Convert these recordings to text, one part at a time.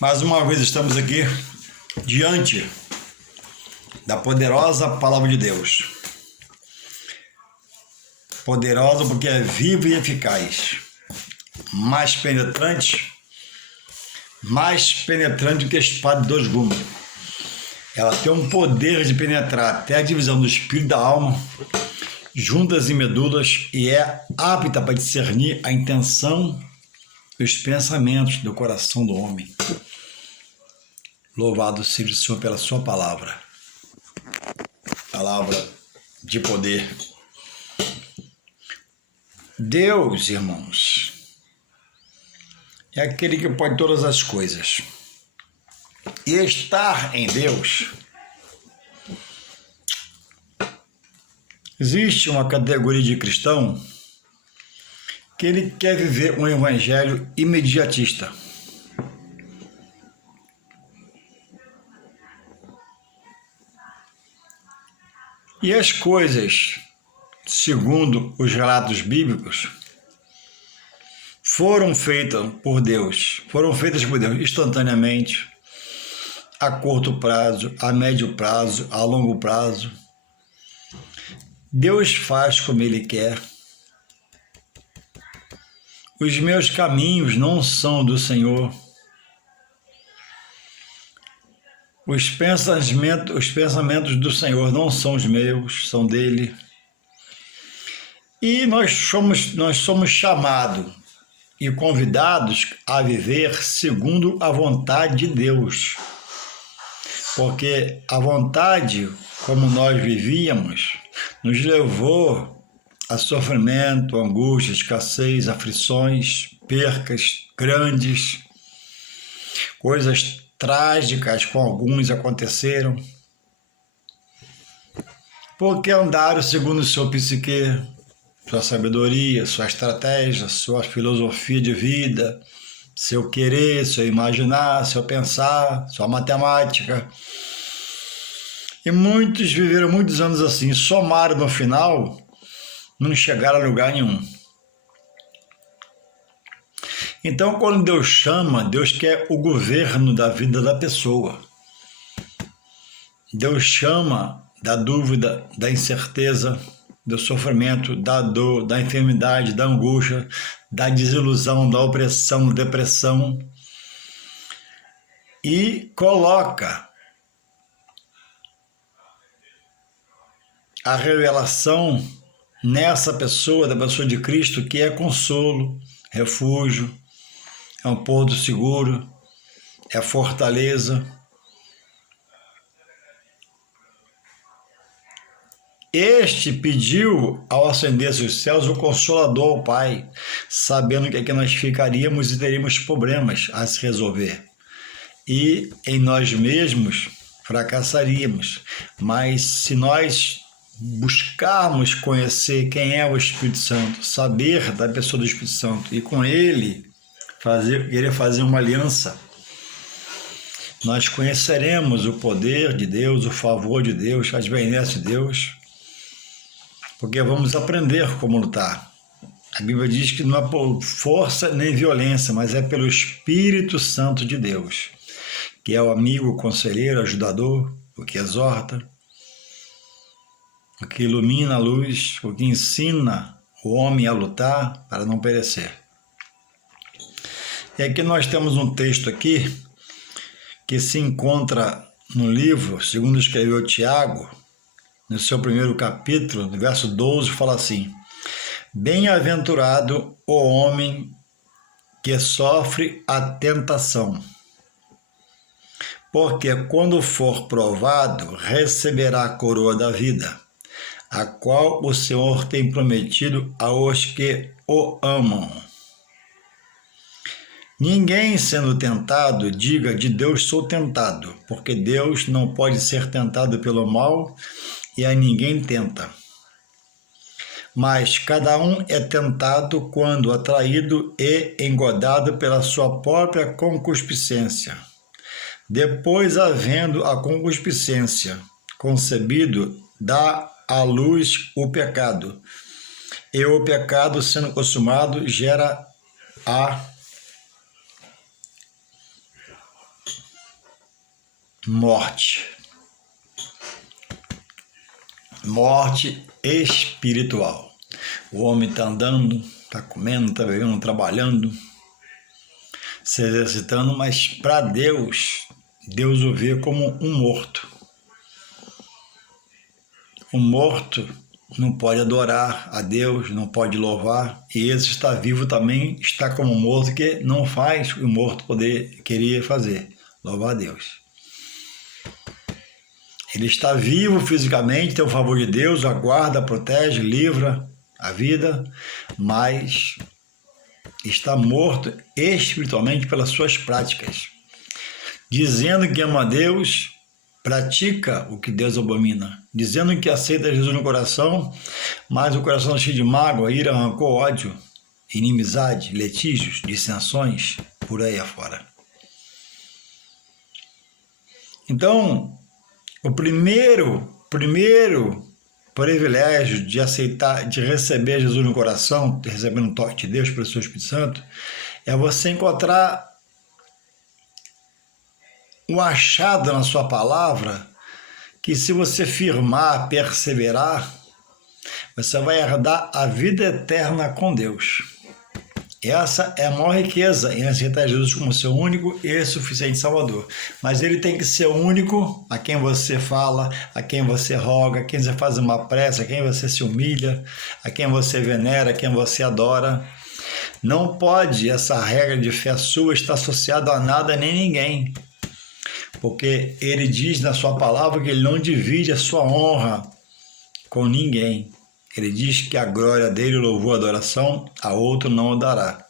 Mais uma vez estamos aqui diante da poderosa Palavra de Deus. Poderosa porque é viva e eficaz, mais penetrante do que a espada de dois gumes. Ela tem um poder de penetrar até a divisão do espírito e da alma, juntas e medulas, e é apta para discernir a intenção e os pensamentos do coração do homem. Louvado seja o Senhor pela sua palavra. Palavra de poder. Deus, irmãos, é aquele que pode todas as coisas. E estar em Deus, existe uma categoria de cristão que ele quer viver um evangelho imediatista. E as coisas, segundo os relatos bíblicos, foram feitas por Deus instantaneamente, a curto prazo, a médio prazo, a longo prazo. Deus faz como Ele quer. Os meus caminhos não são do Senhor. Os pensamentos do Senhor não são os meus, são dele. E nós somos chamados e convidados a viver segundo a vontade de Deus. Porque a vontade, como nós vivíamos, nos levou a sofrimento, angústia, escassez, aflições, percas grandes, coisas trágicas com alguns aconteceram, porque andaram segundo o seu psique, sua sabedoria, sua estratégia, sua filosofia de vida, seu querer, seu imaginar, seu pensar, sua matemática. E muitos viveram muitos anos assim, somaram no final, não chegaram a lugar nenhum. Então, quando Deus chama, Deus quer o governo da vida da pessoa. Deus chama da dúvida, da incerteza, do sofrimento, da dor, da enfermidade, da angústia, da desilusão, da opressão, da depressão, e coloca a revelação nessa pessoa, da pessoa de Cristo, que é consolo, refúgio, é um porto seguro, é fortaleza. Este pediu ao ascender-se os céus o Consolador ao Pai, sabendo que aqui nós ficaríamos e teríamos problemas a se resolver. E em nós mesmos fracassaríamos. Mas se nós buscarmos conhecer quem é o Espírito Santo, saber da pessoa do Espírito Santo e com ele querer fazer uma aliança, nós conheceremos o poder de Deus, o favor de Deus, as benesses de Deus, porque vamos aprender como lutar. A Bíblia diz que não é por força nem violência, mas é pelo Espírito Santo de Deus, que é o amigo, o conselheiro, o ajudador, o que exorta, o que ilumina a luz, o que ensina o homem a lutar para não perecer. E aqui nós temos um texto aqui que se encontra no livro, segundo escreveu Tiago, no seu primeiro capítulo, no verso 12, fala assim: bem-aventurado o homem que sofre a tentação, porque quando for provado, receberá a coroa da vida, a qual o Senhor tem prometido aos que o amam. Ninguém sendo tentado, diga de Deus sou tentado, porque Deus não pode ser tentado pelo mal e a ninguém tenta. Mas cada um é tentado quando atraído e engodado pela sua própria concupiscência. Depois, havendo a concupiscência concebido, dá à luz o pecado. E o pecado, sendo consumado, gera a morte. Morte espiritual. O homem está andando, está comendo, está bebendo, trabalhando, se exercitando, mas para Deus, Deus o vê como um morto. O morto não pode adorar a Deus, não pode louvar, e esse está vivo também está como morto, que não faz o morto querer fazer, louvar a Deus. Ele está vivo fisicamente, tem o favor de Deus, aguarda, protege, livra a vida, mas está morto espiritualmente pelas suas práticas. Dizendo que ama a Deus, pratica o que Deus abomina. Dizendo que aceita Jesus no coração, mas o coração cheio de mágoa, ira, rancor, ódio, inimizade, litígios, dissensões, por aí afora. Então, o primeiro privilégio de aceitar, de receber Jesus no coração, de receber um toque de Deus pelo seu Espírito Santo, é você encontrar um achado na sua palavra, que se você firmar, perseverar, você vai herdar a vida eterna com Deus. Essa é a maior riqueza em aceitar Jesus como seu único e suficiente Salvador. Mas ele tem que ser o único a quem você fala, a quem você roga, a quem você faz uma prece, a quem você se humilha, a quem você venera, a quem você adora. Não pode essa regra de fé sua estar associada a nada nem ninguém. Porque ele diz na sua palavra que ele não divide a sua honra com ninguém. Ele diz que a glória dele, o louvor, a adoração, a outro não o dará.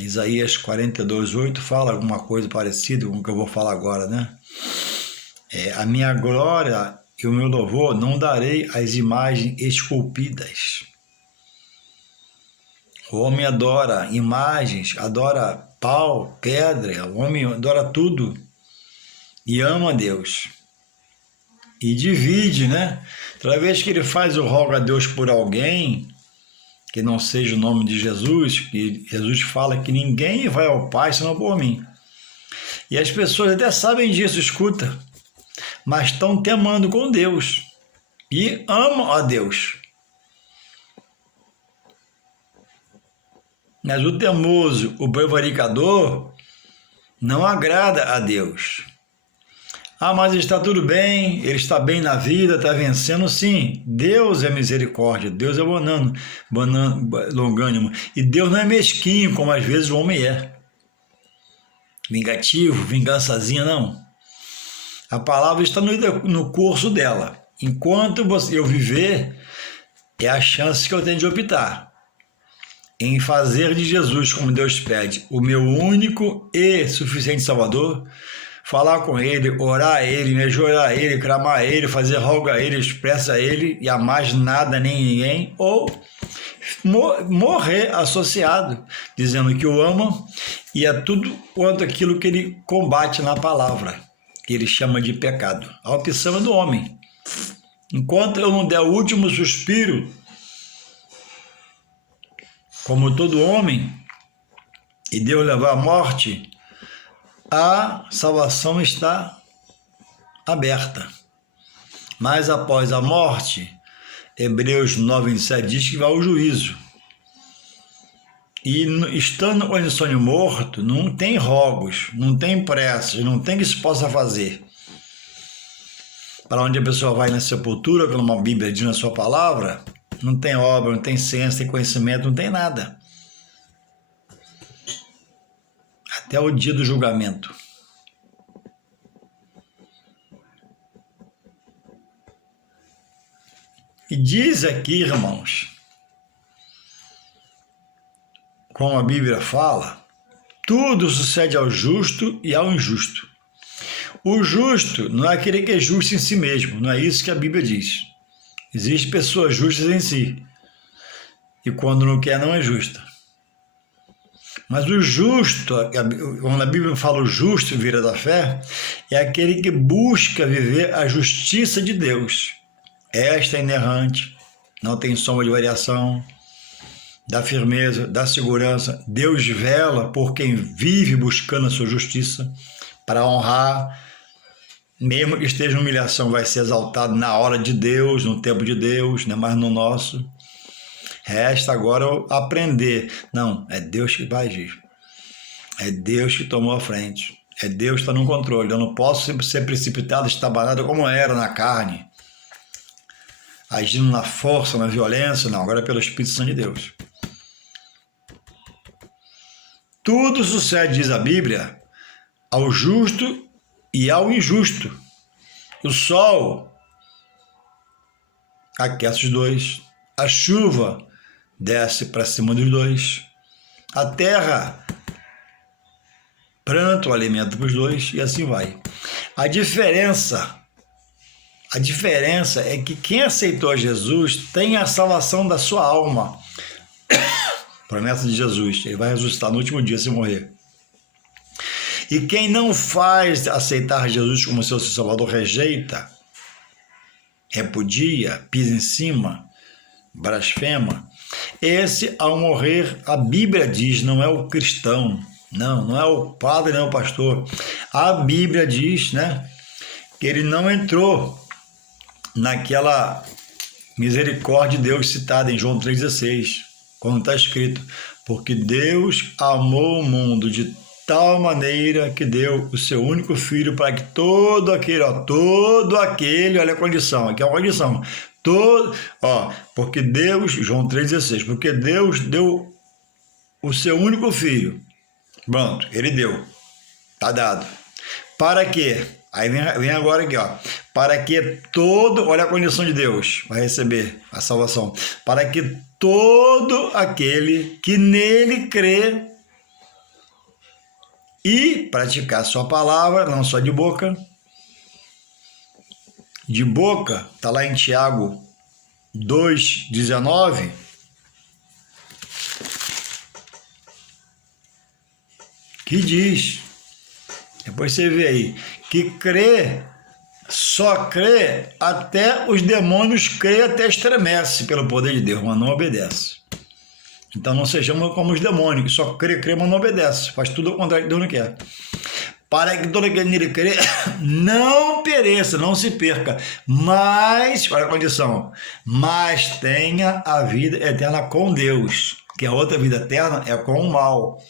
Isaías 42:8 fala alguma coisa parecida com o que eu vou falar agora, né? A minha glória e o meu louvor não darei às imagens esculpidas. O homem adora imagens, adora pau, pedra, o homem adora tudo e ama a Deus. E divide, né? Toda vez que ele faz o rogo a Deus por alguém, que não seja o nome de Jesus, que Jesus fala que ninguém vai ao Pai senão por mim. E as pessoas até sabem disso, escuta, mas estão temando com Deus e amam a Deus. Mas o teimoso, o prevaricador, não agrada a Deus. Ah, mas está tudo bem, ele está bem na vida, está vencendo, sim. Deus é misericórdia, Deus é longânimo. E Deus não é mesquinho, como às vezes o homem é. Vingativo, vingançazinha, não. A palavra está no curso dela. Enquanto eu viver, é a chance que eu tenho de optar em fazer de Jesus, como Deus pede, o meu único e suficiente Salvador, falar com ele, orar a ele, né, jurar a ele, clamar a ele, fazer rogo a ele, expressa a ele e a mais nada nem ninguém, ou morrer associado, dizendo que o ama e é tudo quanto aquilo que ele combate na palavra, que ele chama de pecado. A opção é do homem. Enquanto eu não der o último suspiro, como todo homem, e Deus levar à morte, a salvação está aberta. Mas após a morte, Hebreus 9:27 diz que vai ao juízo. E estando com o sonho morto, não tem rogos, não tem pressas, não tem que se possa fazer. Para onde a pessoa vai na sepultura, como a Bíblia diz na sua palavra, não tem obra, não tem ciência, tem conhecimento, não tem nada. Até o dia do julgamento. E diz aqui, irmãos, como a Bíblia fala, tudo sucede ao justo e ao injusto. O justo não é aquele que é justo em si mesmo, não é isso que a Bíblia diz. Existem pessoas justas em si, e quando não quer, não é justa. Mas o justo, quando a Bíblia fala o justo vira da fé, é aquele que busca viver a justiça de Deus. Esta é inerrante, não tem sombra de variação, dá firmeza, dá segurança. Deus vela por quem vive buscando a sua justiça, para honrar, mesmo que esteja em humilhação, vai ser exaltado na hora de Deus, no tempo de Deus, não é mais no nosso. Resta agora aprender. Não, é Deus que vai agir. É Deus que tomou a frente. É Deus que está no controle. Eu não posso ser precipitado, estabanado como era na carne, agindo na força, na violência. Não, agora é pelo Espírito Santo de Deus. Tudo sucede, diz a Bíblia, ao justo e ao injusto. O sol aquece os dois. A chuva desce para cima dos dois. A terra planta o alimento para os dois e assim vai. A diferença é que quem aceitou Jesus tem a salvação da sua alma. Promessa de Jesus. Ele vai ressuscitar no último dia se morrer. E quem não faz aceitar Jesus como seu Salvador, rejeita, repudia, pisa em cima, blasfema, esse, ao morrer, a Bíblia diz, não é o cristão, não é o padre, não é o pastor. A Bíblia diz, né, que ele não entrou naquela misericórdia de Deus citada em João 3,16, quando está escrito, porque Deus amou o mundo de tal maneira que deu o seu único filho para que todo aquele, olha a condição, aqui é uma condição, porque Deus, João 3,16, porque Deus deu o seu único filho, pronto, ele deu, está dado, para quê? Aí vem agora aqui, para que olha a condição de Deus, vai receber a salvação, para que todo aquele que nele crê e praticar sua palavra, não só de boca, está lá em Tiago 2,19, que diz, depois você vê aí, que só crê até os demônios crê até estremece pelo poder de Deus, mas não obedece. Então não sejamos como os demônios, que só crê, mas não obedece, faz tudo ao contrário que Deus não quer. Para que todo aquele nele crê não pereça, não se perca, mas, olha a condição, mas tenha a vida eterna com Deus, que a outra vida eterna é com o mal.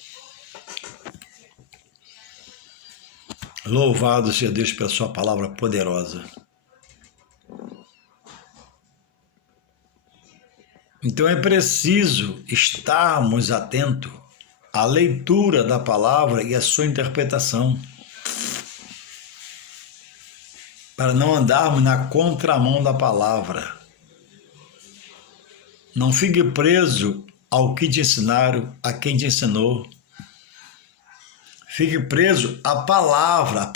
Louvado seja Deus pela sua palavra poderosa. Então é preciso estarmos atentos à leitura da palavra e à sua interpretação, para não andarmos na contramão da palavra. Não fique preso ao que te ensinaram, a quem te ensinou. Fique preso à palavra,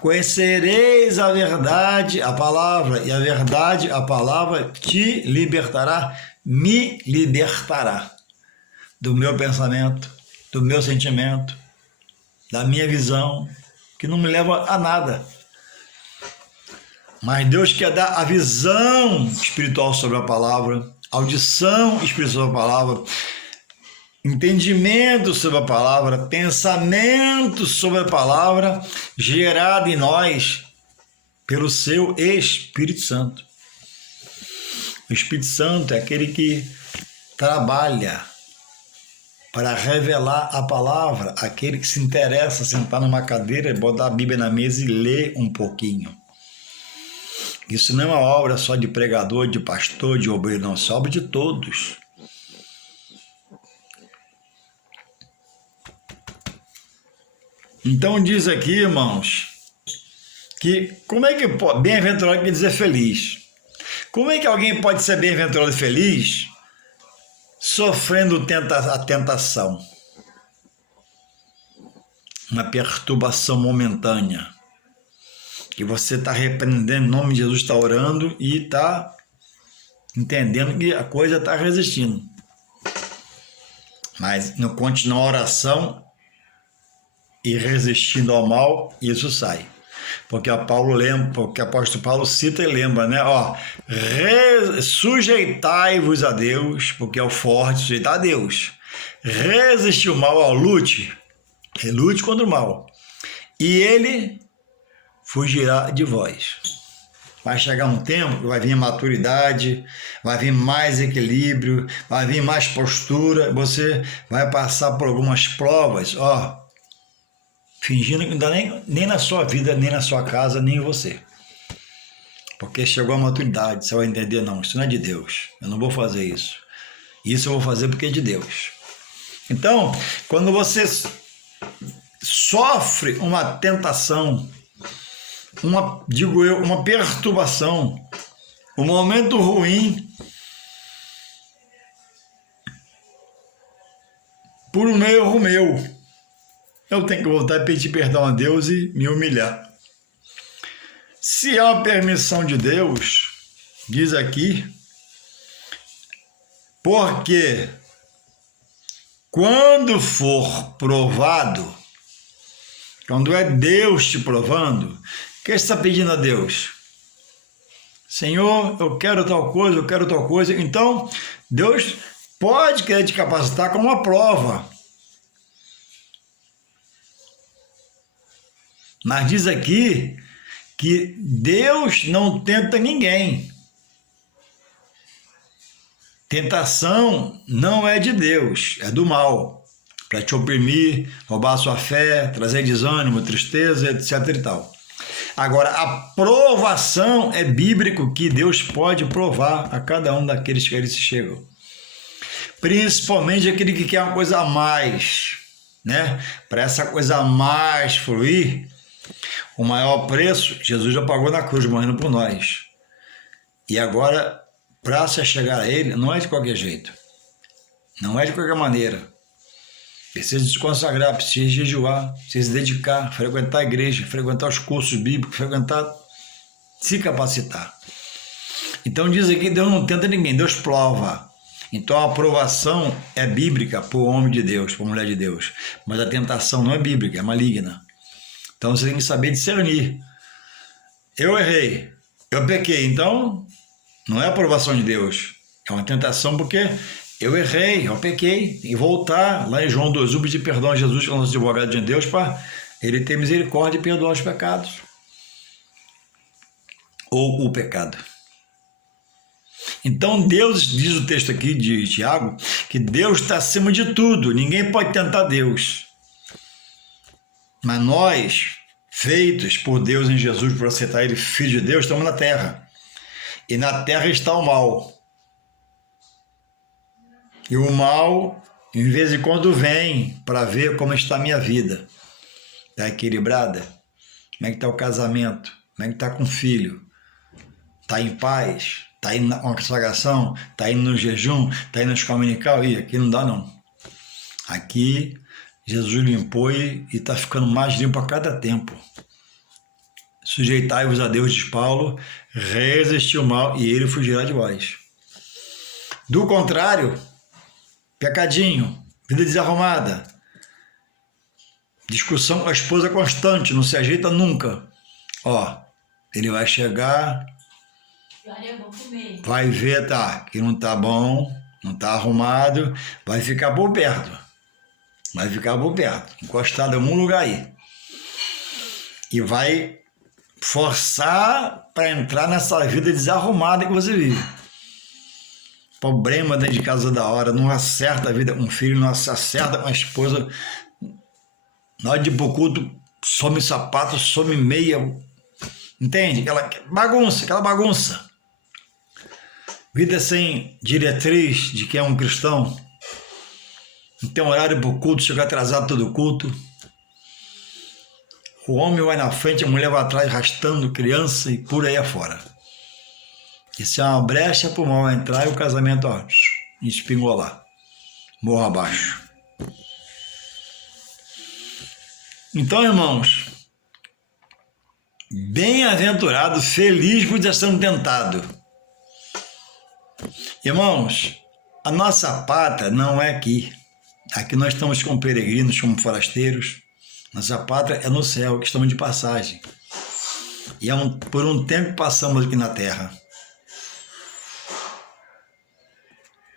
conhecereis a verdade, a palavra, e a verdade, a palavra, te libertará, me libertará do meu pensamento, do meu sentimento, da minha visão, que não me leva a nada. Mas Deus quer dar a visão espiritual sobre a palavra, audição espiritual sobre a palavra, entendimento sobre a palavra, pensamento sobre a palavra, gerado em nós pelo seu Espírito Santo. O Espírito Santo é aquele que trabalha para revelar a palavra, aquele que se interessa sentar numa cadeira, botar a Bíblia na mesa e ler um pouquinho. Isso não é uma obra só de pregador, de pastor, de obreiro, não, é obra de todos. Então diz aqui, irmãos, que como é que bem-aventurado quer dizer feliz? Como é que alguém pode ser bem-aventurado e feliz sofrendo a tentação? Uma perturbação momentânea, que você está repreendendo em nome de Jesus, está orando e está entendendo que a coisa está resistindo. Mas não continua a oração e resistindo ao mal, isso sai. Porque o apóstolo Paulo cita e lembra, né? Sujeitai-vos a Deus, porque é o forte, sujeitar a Deus. Resistir o mal, lute contra o mal. e ele fugirá de vós. Vai chegar um tempo que vai vir maturidade, vai vir mais equilíbrio, vai vir mais postura, você vai passar por algumas provas, fingindo que não dá nem na sua vida, nem na sua casa, nem em você. Porque chegou a maturidade, você vai entender, não, isso não é de Deus, eu não vou fazer isso. Isso eu vou fazer porque é de Deus. Então, quando você sofre uma tentação, uma perturbação, um momento ruim, por um erro meu, eu tenho que voltar e pedir perdão a Deus e me humilhar. Se é uma permissão de Deus, diz aqui, porque quando for provado, quando é Deus te provando, o que você está pedindo a Deus? Senhor, eu quero tal coisa. Então, Deus pode querer te capacitar com uma prova. Mas diz aqui que Deus não tenta ninguém. Tentação não é de Deus, é do mal, para te oprimir, roubar a sua fé, trazer desânimo, tristeza, etc. e tal. Agora, a provação é bíblico que Deus pode provar a cada um daqueles que a ele se chegam. Principalmente aquele que quer uma coisa a mais, né? Para essa coisa a mais fluir, o maior preço, Jesus já pagou na cruz, morrendo por nós. E agora, para se chegar a ele, não é de qualquer jeito. Não é de qualquer maneira. Precisa se consagrar, precisa jejuar, precisa se dedicar, frequentar a igreja, frequentar os cursos bíblicos, se capacitar. Então diz aqui, Deus não tenta ninguém, Deus prova. Então a aprovação é bíblica para o homem de Deus, para a mulher de Deus. Mas a tentação não é bíblica, é maligna. Então você tem que saber discernir. Eu errei, eu pequei, então não é a aprovação de Deus. É uma tentação porque eu errei, eu pequei. E voltar lá em João 2, pedir perdão a Jesus, que é o nosso advogado de Deus, para ele ter misericórdia e perdoar os pecados. Ou o pecado. Então Deus, diz o texto aqui de Tiago, que Deus está acima de tudo. Ninguém pode tentar Deus. Mas nós, feitos por Deus em Jesus, por aceitar Ele, Filho de Deus, estamos na terra. E na terra está o mal. E o mal, em vez de quando vem para ver como está a minha vida. Está equilibrada? Como é que está o casamento? Como é que está com o filho? Está em paz? Está indo na consagração? Está indo no jejum? Está indo na escola dominical? E aqui não dá não. Aqui Jesus limpou e está ficando mais limpo a cada tempo. Sujeitai-vos a Deus, diz Paulo, resistir o mal e ele fugirá de vós. Do contrário, pecadinho, vida desarrumada, discussão com a esposa constante, não se ajeita nunca. Ele vai chegar, vai ver, que não está bom, não está arrumado, vai ficar por perto. Encostado em algum lugar aí. E vai forçar para entrar nessa vida desarrumada que você vive. Problema dentro de casa da hora, não acerta a vida com o filho, não acerta com a esposa. Na hora de ir pro culto, some sapato, some meia. Entende? Aquela bagunça. Vida sem diretriz de quem é um cristão. Não tem horário pro culto, chega atrasado todo culto. O homem vai na frente, a mulher vai atrás, arrastando criança e por aí afora. Isso é uma brecha para o mal entrar e o casamento espingolar, morro abaixo. Então, irmãos, bem-aventurado, feliz por estar sendo tentado. Irmãos, a nossa pátria não é aqui. Aqui nós estamos como peregrinos, como forasteiros. Nossa pátria é no céu, que estamos de passagem. E por um tempo passamos aqui na terra.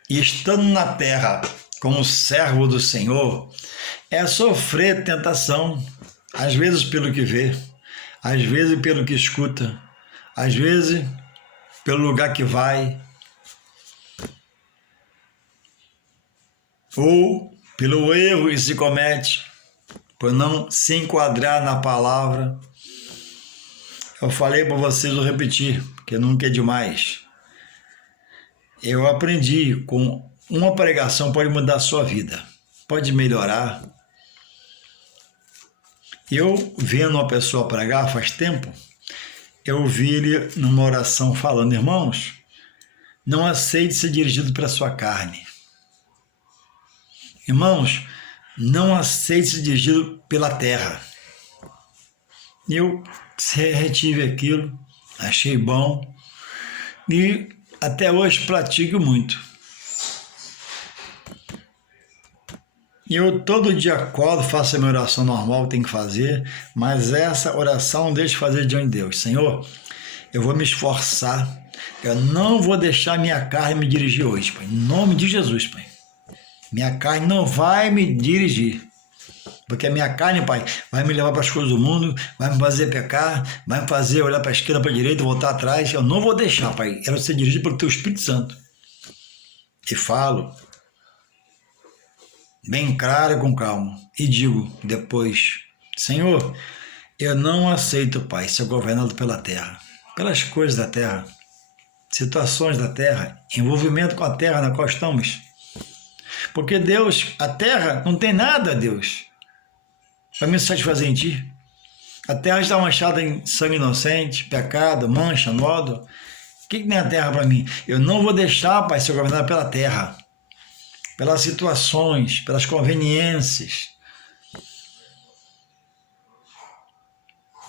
E estando na terra como servo do Senhor, é sofrer tentação, Às vezes pelo que vê, às vezes pelo que escuta, às vezes pelo lugar que vai, ou pelo erro que se comete, por não se enquadrar na palavra. Eu falei para vocês, vou repetir, porque nunca é demais. Eu aprendi com uma pregação pode mudar a sua vida, pode melhorar. Eu, vendo uma pessoa pregar faz tempo, eu vi ele numa oração falando: irmãos, não aceite ser dirigido pela sua carne. Irmãos, não aceite ser dirigido pela terra. Eu retive aquilo, achei bom e até hoje pratico muito. Eu todo dia acordo, faço a minha oração normal, tenho que fazer, mas essa oração não deixo de fazer diante de Deus. Senhor, eu vou me esforçar, eu não vou deixar minha carne me dirigir hoje, Pai. Em nome de Jesus, Pai. Minha carne não vai me dirigir, porque a minha carne, Pai, vai me levar para as coisas do mundo, vai me fazer pecar, vai me fazer olhar para a esquerda, para a direita, voltar atrás. Eu não vou deixar, Pai. Eu quero ser dirigido pelo Teu Espírito Santo. E falo bem claro, com calma, e digo depois: Senhor, eu não aceito, Pai, ser governado pela terra, pelas coisas da terra, situações da terra, envolvimento com a terra na qual estamos. Porque Deus, a terra, não tem nada, Deus, para me satisfazer em Ti. A terra está manchada em sangue inocente, pecado, mancha, nodo. O que tem a terra para mim? Eu não vou deixar, Pai, ser governado pela terra, pelas situações, pelas conveniências.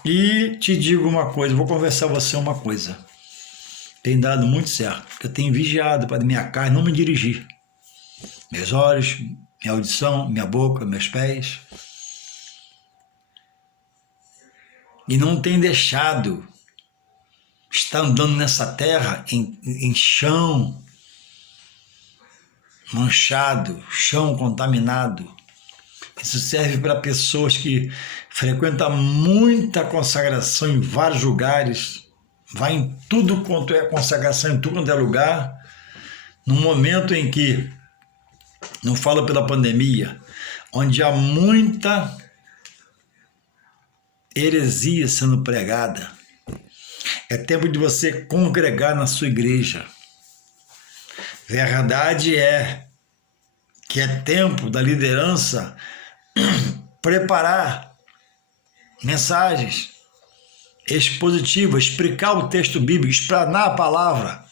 E te digo uma coisa, vou conversar com você uma coisa. Tem dado muito certo, porque eu tenho vigiado para minha carne não me dirigir. Meus olhos, minha audição, minha boca, meus pés. E não tem deixado estar andando nessa terra em chão manchado, chão contaminado. Isso serve para pessoas que frequentam muita consagração em vários lugares, vai em tudo quanto é consagração, em tudo quanto é lugar, num momento em que, não falo pela pandemia, onde há muita heresia sendo pregada. É tempo de você congregar na sua igreja. Verdade é que é tempo da liderança preparar mensagens expositivas, explicar o texto bíblico, explanar a palavra.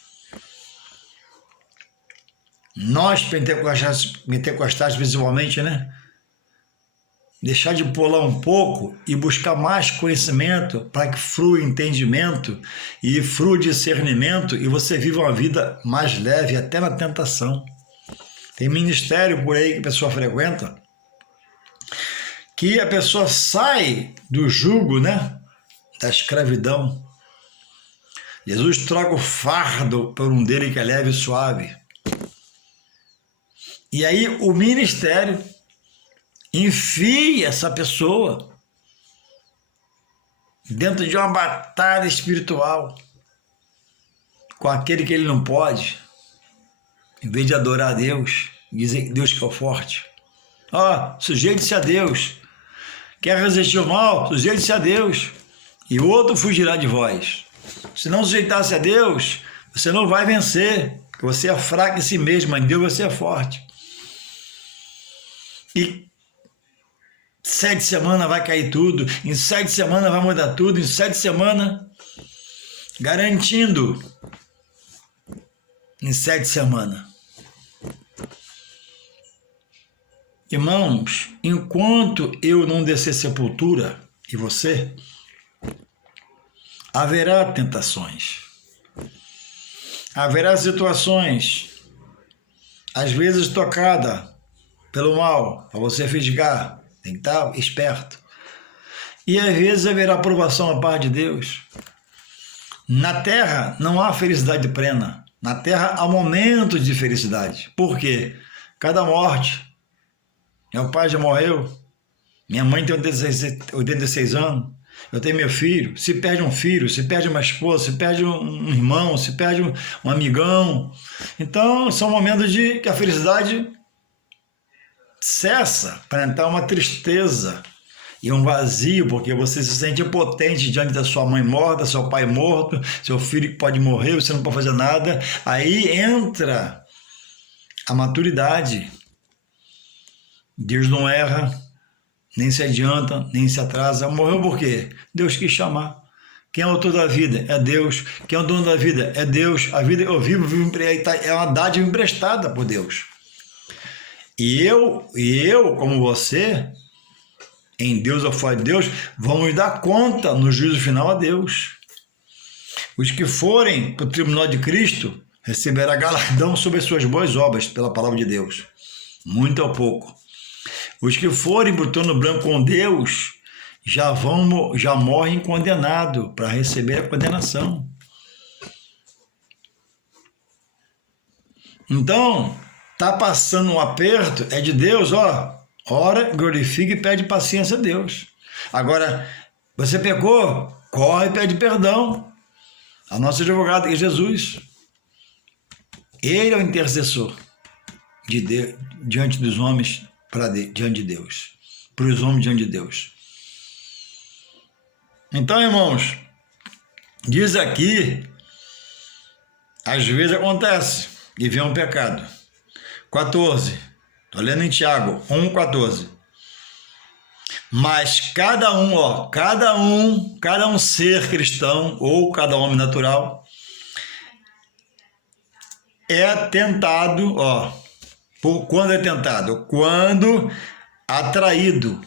Nós, pentecostais principalmente, né? Deixar de pular um pouco e buscar mais conhecimento para que flua entendimento e flua discernimento e você viva uma vida mais leve até na tentação. Tem ministério por aí que a pessoa frequenta que a pessoa sai do jugo, né, da escravidão. Jesus troca o fardo por um dele que é leve e suave. E aí o ministério enfia essa pessoa dentro de uma batalha espiritual com aquele que ele não pode, em vez de adorar a Deus, dizer que Deus que é o forte. Sujeite-se a Deus. Quer resistir ao mal? Sujeite-se a Deus. E o outro fugirá de vós. Se não sujeitar-se a Deus, você não vai vencer, porque você é fraco em si mesmo, mas em Deus você é forte. E 7 semanas vai cair tudo, em 7 semanas vai mudar tudo, em 7 semanas, garantindo, em 7 semanas. Irmãos, enquanto eu não descer sepultura, e você, haverá tentações, haverá situações, às vezes tocada pelo mal, para você fisgar. Tem que estar esperto. E às vezes haverá aprovação da parte de Deus. Na terra não há felicidade plena. Na terra há momentos de felicidade. Por quê? Cada morte. Meu pai já morreu. Minha mãe tem 86 anos. Eu tenho meu filho. Se perde um filho, se perde uma esposa, se perde um irmão, se perde um amigão. Então, são momentos de que a felicidade cessa para entrar uma tristeza e um vazio, porque você se sente impotente diante da sua mãe morta, seu pai morto, seu filho que pode morrer, você não pode fazer nada. Aí entra a maturidade. Deus não erra, nem se adianta, nem se atrasa. Morreu por quê? Deus quis chamar. Quem é o autor da vida? É Deus. Quem é o dono da vida? É Deus. A vida eu vivo é uma dádiva emprestada por Deus. E eu, como você, em Deus ou fora de Deus, vamos dar conta no juízo final a Deus. Os que forem para o tribunal de Cristo receberá galardão sobre as suas boas obras, pela palavra de Deus. Muito ou pouco. Os que forem para o trono branco com Deus já morrem condenados para receber a condenação. Então, tá passando um aperto, é de Deus, ó. Ora, glorifica e pede paciência a Deus. Agora, você pecou, corre e pede perdão. A nossa advogada é Jesus. Ele é o intercessor de Deus, diante dos homens, diante de Deus. Para os homens diante de Deus. Então, irmãos, diz aqui, às vezes acontece e vem um pecado. 14, estou lendo em Tiago 1,14. Mas cada um ser cristão ou cada homem natural é tentado, quando é tentado? Quando atraído.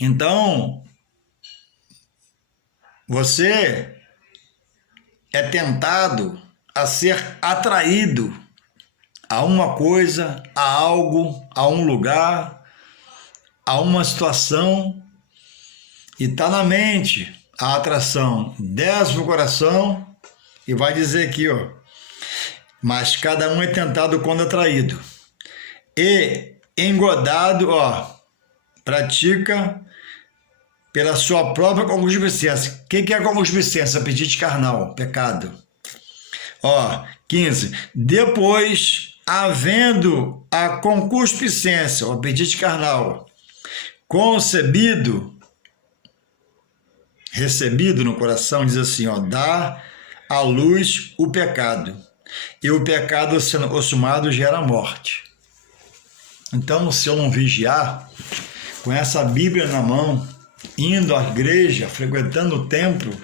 Então, você é tentado a ser atraído a uma coisa, a algo, a um lugar, a uma situação, e está na mente a atração, desce o coração e vai dizer aqui, mas cada um é tentado quando atraído e engodado, pratica pela sua própria concupiscência. O que é concupiscência? Apetite carnal, pecado. 15. Depois, havendo a concupiscência, o apetite carnal, recebido no coração, diz assim, dá à luz o pecado. E o pecado, sendo consumado, gera morte. Então, se eu não vigiar, com essa Bíblia na mão, indo à igreja, frequentando o templo,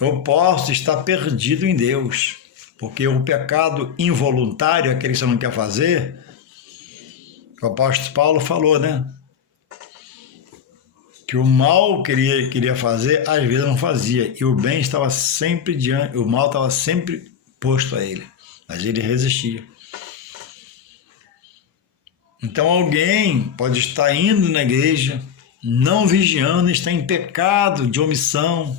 eu posso estar perdido em Deus. Porque o pecado involuntário, aquele que você não quer fazer, o apóstolo Paulo falou, né? Que o mal que ele queria fazer, às vezes não fazia. E o bem estava sempre diante, o mal estava sempre posto a ele. Mas ele resistia. Então alguém pode estar indo na igreja, não vigiando, está em pecado de omissão.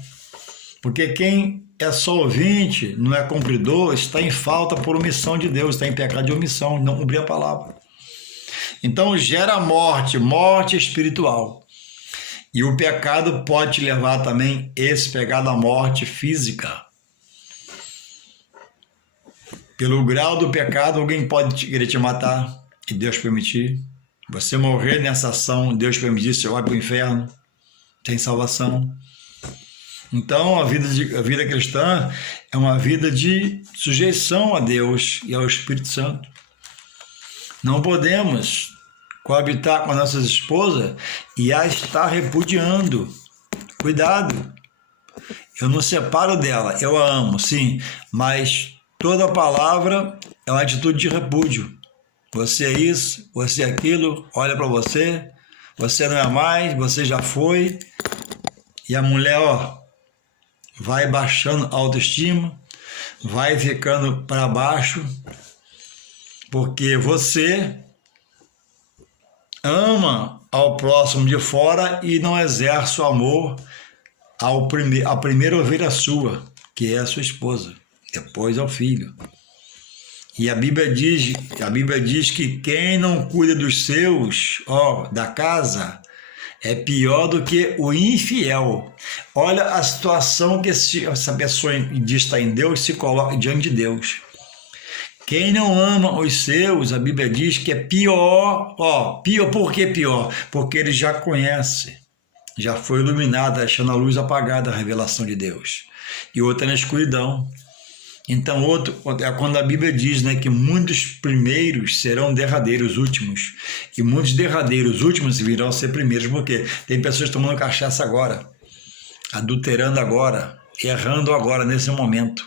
Porque quem é só ouvinte, não é cumpridor, está em falta por omissão de Deus, está em pecado de omissão, não cumprir a palavra. Então gera morte espiritual. E o pecado pode te levar também, esse pecado, à morte física. Pelo grau do pecado, alguém pode querer te matar, e Deus permitir. Você morrer nessa ação, Deus permitir, você vai para o inferno, tem salvação. Então, a vida cristã é uma vida de sujeição a Deus e ao Espírito Santo. Não podemos coabitar com as nossas esposas e a estar repudiando. Cuidado! Eu não separo dela, eu a amo, sim, mas toda palavra é uma atitude de repúdio. Você é isso, você é aquilo, olha para você, você não é mais, você já foi. E a mulher, vai baixando a autoestima, vai ficando para baixo, porque você ama ao próximo de fora e não exerce o amor à primeira ovelha sua, que é a sua esposa, depois ao filho. E a Bíblia diz que quem não cuida dos seus, da casa, é pior do que o infiel. Olha a situação que essa pessoa diz estar em Deus se coloca diante de Deus. Quem não ama os seus, a Bíblia diz que é pior. Pior, por que pior? Porque ele já conhece, já foi iluminado, achando a luz apagada, a revelação de Deus. E outra na escuridão. Então, é quando a Bíblia diz, né, que muitos primeiros serão derradeiros últimos, e muitos derradeiros últimos virão a ser primeiros, porque tem pessoas tomando cachaça agora, adulterando agora, errando agora, nesse momento,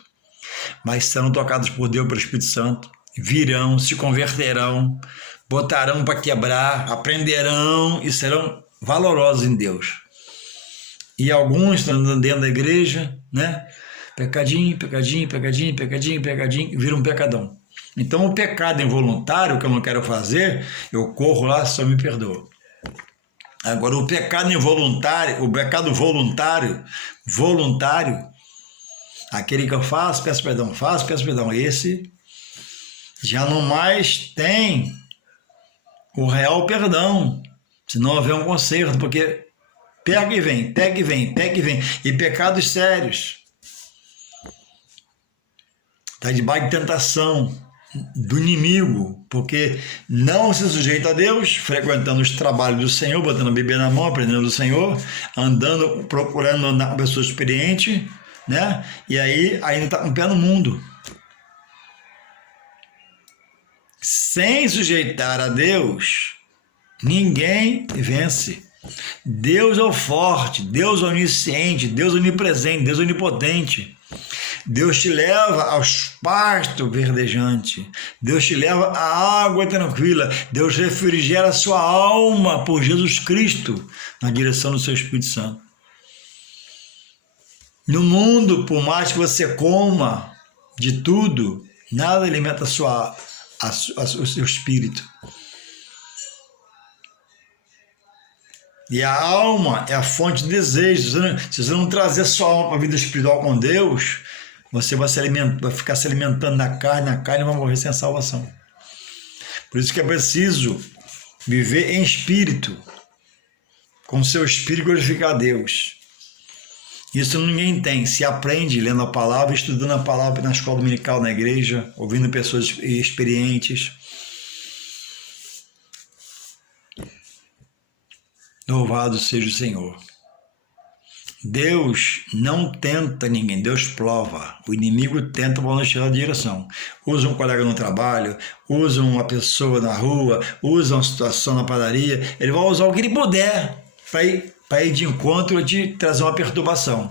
mas serão tocados por Deus, pelo Espírito Santo, virão, se converterão, botarão para quebrar, aprenderão e serão valorosos em Deus. E alguns estão andando dentro da igreja, né? Pecadinho, vira um pecadão. Então o pecado involuntário que eu não quero fazer, eu corro lá, só me perdoa. Agora o pecado involuntário, o pecado voluntário, aquele que eu faço, peço perdão, esse já não mais tem o real perdão, se não houver um conserto, porque pega e vem, e pecados sérios. Está debaixo de tentação do inimigo, porque não se sujeita a Deus, frequentando os trabalhos do Senhor, botando a Bíblia na mão, aprendendo do Senhor, andando, procurando andar com pessoas experientes, né? E aí ainda está com o pé no mundo. Sem sujeitar a Deus, ninguém vence. Deus é o forte, Deus é onisciente, Deus é onipresente, Deus é onipotente. Deus te leva aos pastos verdejantes. Deus te leva à água tranquila. Deus refrigera a sua alma por Jesus Cristo na direção do seu Espírito Santo. No mundo, por mais que você coma de tudo, nada alimenta o seu espírito. E a alma é a fonte de desejo. Se você não trazer sua alma para a vida espiritual com Deus, você vai ficar se alimentando na carne vai morrer sem a salvação. Por isso que é preciso viver em espírito, com seu espírito glorificar a Deus. Isso ninguém tem, se aprende lendo a palavra, estudando a palavra na escola dominical, na igreja, ouvindo pessoas experientes. Louvado seja o Senhor. Deus não tenta ninguém, Deus prova. O inimigo tenta para nos tirar da direção. Usa um colega no trabalho, usa uma pessoa na rua, usa uma situação na padaria. Ele vai usar o que ele puder para ir de encontro e te trazer uma perturbação.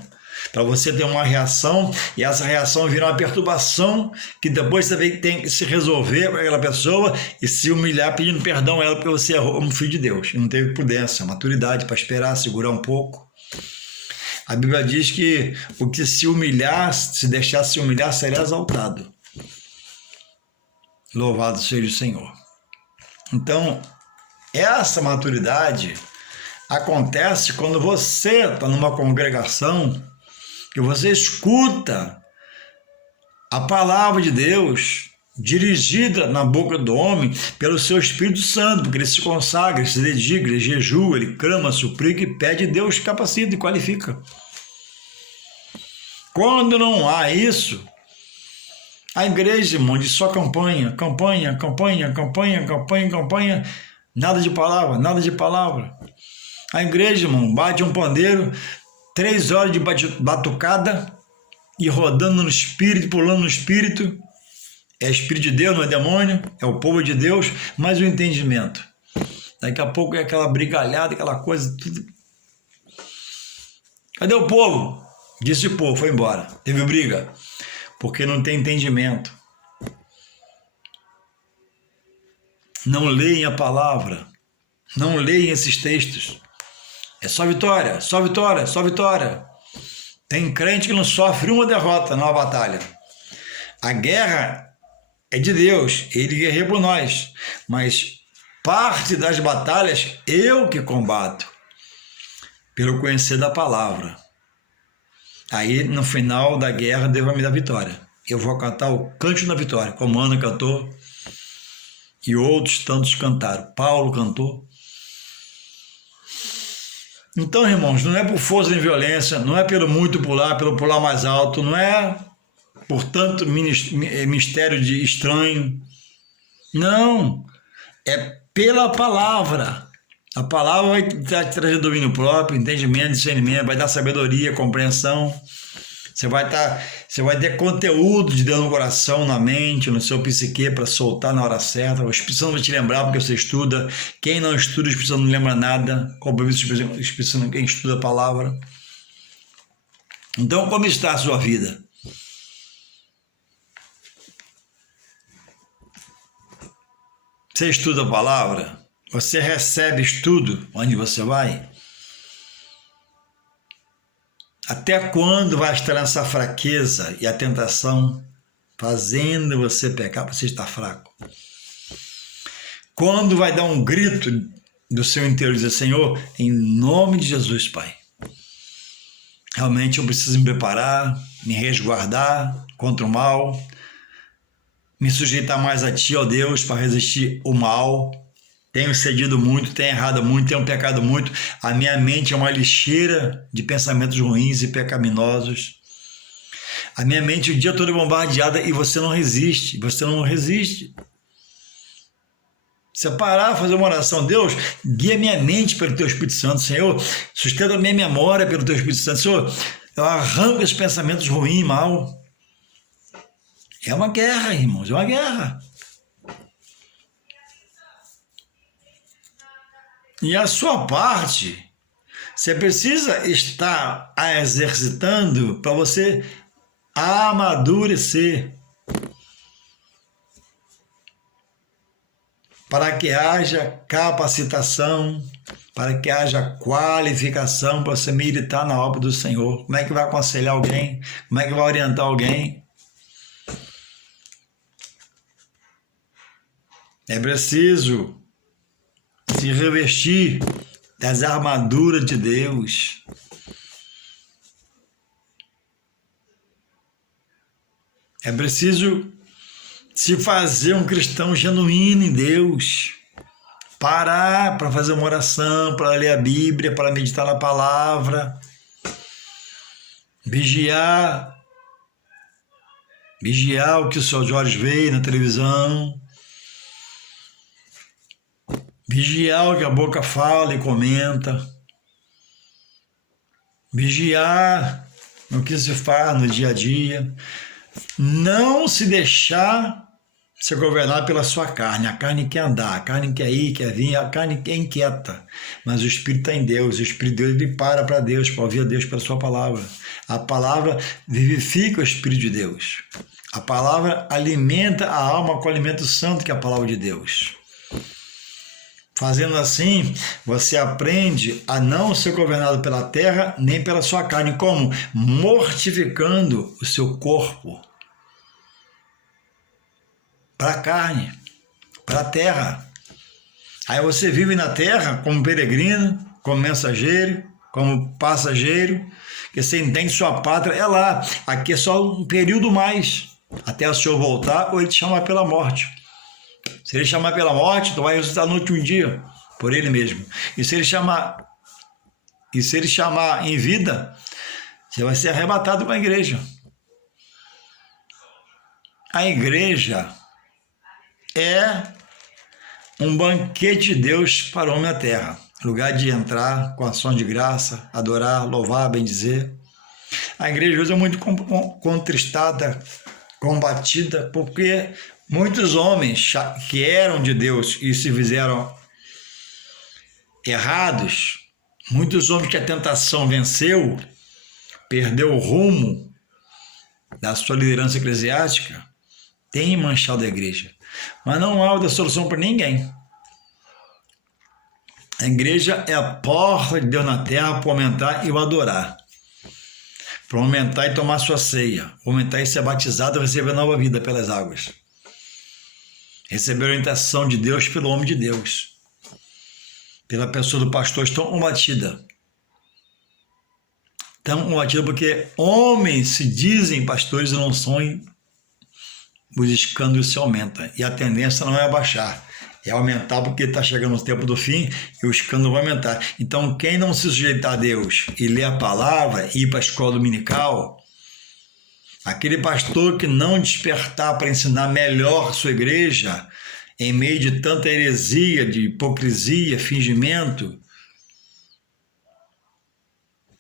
Para você ter uma reação e essa reação virar uma perturbação que depois você tem que se resolver com aquela pessoa e se humilhar pedindo perdão a ela porque você errou como filho de Deus. E não teve prudência, maturidade para esperar, segurar um pouco. A Bíblia diz que o que se humilhar, se deixar se humilhar, será exaltado. Louvado seja o Senhor. Então, essa maturidade acontece quando você está numa congregação que você escuta a palavra de Deus dirigida na boca do homem pelo seu Espírito Santo, porque ele se consagra, ele se dedica, ele jejua, ele clama, suplica e pede, Deus capacita e qualifica. Quando não há isso, a igreja, irmão, diz só campanha, nada de palavra. A igreja, irmão, bate um pandeiro, 3 horas de batucada e rodando no Espírito, pulando no Espírito. É Espírito de Deus, não é demônio, é o povo de Deus, mas o entendimento. Daqui a pouco é aquela brigalhada, aquela coisa, tudo. Cadê o povo? Disse o povo, foi embora. Teve briga, porque não tem entendimento. Não leem a palavra, não leem esses textos. É só vitória, só vitória, só vitória. Tem crente que não sofre uma derrota numa batalha. A guerra é de Deus, ele guerreia por nós, mas parte das batalhas eu que combato, pelo conhecer da palavra. Aí, no final da guerra, Deus vai me dar vitória. eu vou cantar o Cântico da Vitória, como Ana cantou e outros tantos cantaram. Paulo cantou. Então, irmãos, não é por força nem violência, não é pelo muito pular, pelo pular mais alto, não é por tanto mistério de estranho. Não, é pela palavra. A palavra vai trazer domínio próprio, entendimento, discernimento, vai dar sabedoria, compreensão. Você vai ter conteúdo de Deus no coração, na mente, no seu psique para soltar na hora certa. O Espírito Santo vai te lembrar porque você estuda. Quem não estuda, o Espírito Santo não lembra nada. Compromisso do Espírito Santo, quem estuda a palavra. Então, como está a sua vida? Você estuda a palavra? Você recebe estudo onde você vai? Até quando vai estar essa fraqueza e a tentação fazendo você pecar para você estar fraco? Quando vai dar um grito do seu interior e dizer, Senhor, em nome de Jesus, Pai, realmente eu preciso me preparar, me resguardar contra o mal, me sujeitar mais a Ti, ó Deus, para resistir o mal. Tenho cedido muito, tenho errado muito, tenho pecado muito. A minha mente é uma lixeira de pensamentos ruins e pecaminosos. A minha mente o dia todo é bombardeada e você não resiste. Você não resiste. Se eu parar, fazer uma oração, Deus, guia minha mente pelo Teu Espírito Santo, Senhor. Sustenta a minha memória pelo Teu Espírito Santo. Senhor, eu arranco esses pensamentos ruins e mal. É uma guerra, irmãos, é uma guerra. E a sua parte, você precisa estar a exercitando para você amadurecer. Para que haja capacitação, para que haja qualificação para você militar na obra do Senhor. Como é que vai aconselhar alguém? Como é que vai orientar alguém? É preciso se revestir das armaduras de Deus. É preciso se fazer um cristão genuíno em Deus. Parar para fazer uma oração, para ler a Bíblia, para meditar na palavra. Vigiar o que os seus olhos veem na televisão. Vigiar o que a boca fala e comenta. Vigiar o que se faz no dia a dia. Não se deixar ser governado pela sua carne. A carne quer andar, a carne quer ir, quer vir, a carne é inquieta. Mas o Espírito está em Deus. O Espírito de Deus ele para Deus, para ouvir a Deus pela sua palavra. A palavra vivifica o Espírito de Deus. A palavra alimenta a alma com o alimento santo que é a palavra de Deus. Fazendo assim, você aprende a não ser governado pela terra nem pela sua carne. Como? Mortificando o seu corpo para a carne, para a terra. Aí você vive na terra como peregrino, como mensageiro, como passageiro, que você entende sua pátria é lá. Aqui é só um período mais, até o Senhor voltar ou Ele te chamar pela morte. Se Ele chamar pela morte, tu vai ressuscitar no último dia, por Ele mesmo. E se Ele chamar em vida, você vai ser arrebatado com a igreja. A igreja é um banquete de Deus para o homem na terra. Lugar de entrar com ações de graça, adorar, louvar, bendizer. A igreja hoje é muito contristada, combatida, porque muitos homens que eram de Deus e se fizeram errados, muitos homens que a tentação venceu, perdeu o rumo da sua liderança eclesiástica, têm manchado a igreja. Mas não há outra solução para ninguém. A igreja é a porta de Deus na terra para o homem entrar e o adorar. Para o homem entrar e tomar sua ceia. O homem entrar e ser batizado e receber nova vida pelas águas. Receber a orientação de Deus pelo homem de Deus. Pela pessoa do pastor tão combatida. Tão combatida porque homens se dizem pastores e não são os escândalos se aumentam. E a tendência não é abaixar, é aumentar, porque está chegando o tempo do fim e o escândalo vai aumentar. Então, quem não se sujeitar a Deus e ler a palavra e ir para a escola dominical, aquele pastor que não despertar para ensinar melhor sua igreja, em meio de tanta heresia, de hipocrisia, fingimento,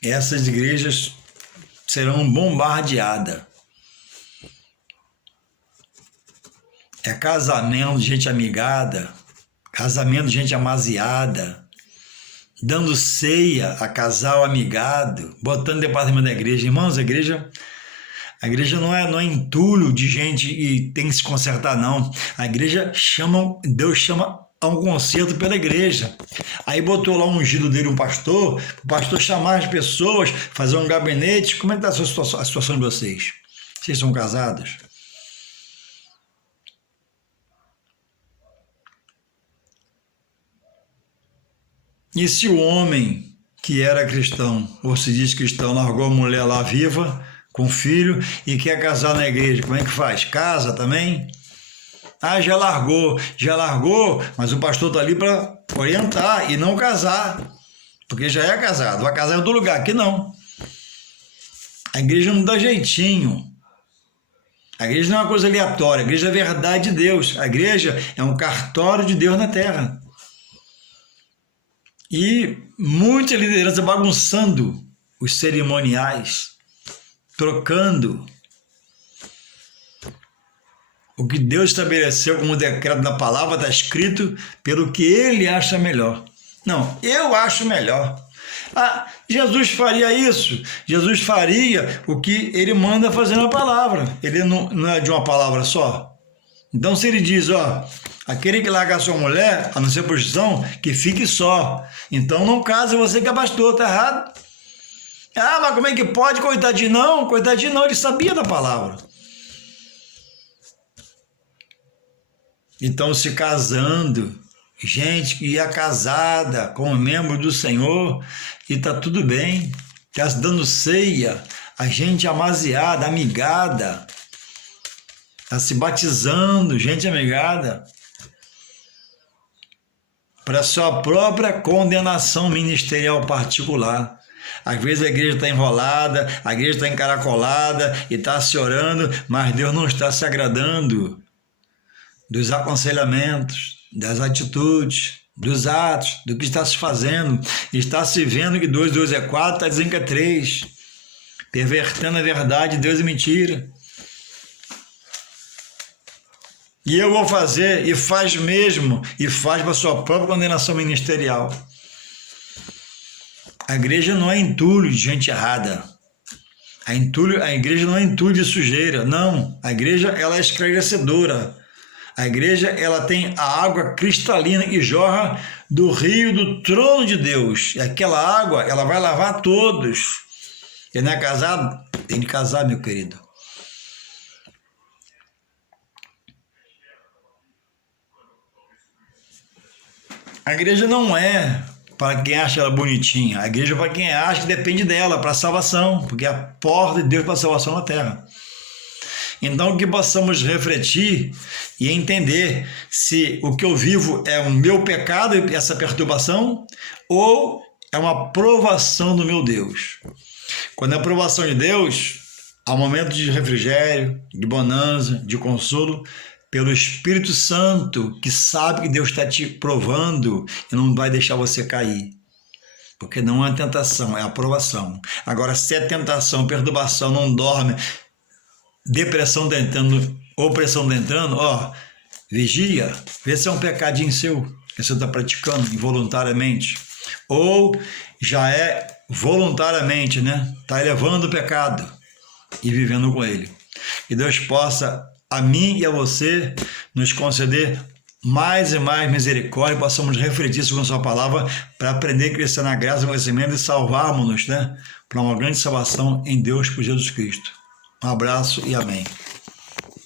essas igrejas serão bombardeadas. É casamento de gente amigada, casamento de gente amaziada, dando ceia a casal amigado, botando departamento da igreja. Irmãos, a igreja não é entulho de gente e tem que se consertar, não. A igreja Deus chama a um conserto pela igreja. Aí botou lá um ungido dele, o pastor chamar as pessoas, fazer um gabinete. Como é que está a situação de vocês? Vocês são casados? E se o homem que era cristão, ou se diz cristão, largou a mulher lá viva, com filho, e quer casar na igreja, como é que faz? Casa também? Ah, já largou, mas o pastor está ali para orientar e não casar, porque já é casado, vai casar em outro lugar, aqui não. A igreja não dá jeitinho. A igreja não é uma coisa aleatória, a igreja é a verdade de Deus. A igreja é um cartório de Deus na terra. E muita liderança bagunçando os cerimoniais, trocando o que Deus estabeleceu como decreto da palavra, está escrito pelo que ele acha melhor. Não, eu acho melhor. Ah, Jesus faria isso. Jesus faria o que ele manda fazer na palavra. Ele não é de uma palavra só. Então, se ele diz, aquele que larga a sua mulher, a não ser prostituição, que fique só. Então, não case você que é pastor, está errado. Ah, mas como é que pode? Coitadinho não, ele sabia da palavra. Então, se casando, gente que ia casada como membro do Senhor, e está tudo bem, está se dando ceia, a gente amaziada, amigada, está se batizando, gente amigada, para sua própria condenação ministerial particular. Às vezes a igreja está enrolada, a igreja está encaracolada e está se orando, mas Deus não está se agradando dos aconselhamentos, das atitudes, dos atos, do que está se fazendo. Está se vendo que 2, 2 é 4, está dizendo que é 3. Pervertendo a verdade, Deus é mentira. E eu vou fazer, e faz mesmo, e faz para a sua própria condenação ministerial. A igreja não é entulho de gente errada. A igreja não é entulho de sujeira, não. A igreja ela é esclarecedora. A igreja ela tem a água cristalina que jorra do rio do trono de Deus. E aquela água ela vai lavar todos. Quem não é casado, tem de casar, meu querido. A igreja não é para quem acha ela bonitinha. A igreja é para quem acha que depende dela, para a salvação, porque é a porta de Deus para a salvação na terra. Então, que possamos refletir e entender se o que eu vivo é o meu pecado, essa perturbação, ou é uma provação do meu Deus. Quando é a provação de Deus, há um momento de refrigério, de bonança, de consolo, pelo Espírito Santo, que sabe que Deus está te provando e não vai deixar você cair. Porque não é tentação, é aprovação. Agora, se é tentação, perturbação, não dorme, depressão está entrando, opressão está entrando, vigia, vê se é um pecadinho seu, que você está praticando involuntariamente. Ou já é voluntariamente, né? Está elevando o pecado e vivendo com ele. Que Deus possa, a mim e a você, nos conceder mais e mais misericórdia, possamos refletir sobre a sua palavra para aprender a crescer na graça e no conhecimento e salvarmos-nos, né? Para uma grande salvação em Deus por Jesus Cristo. Um abraço e amém.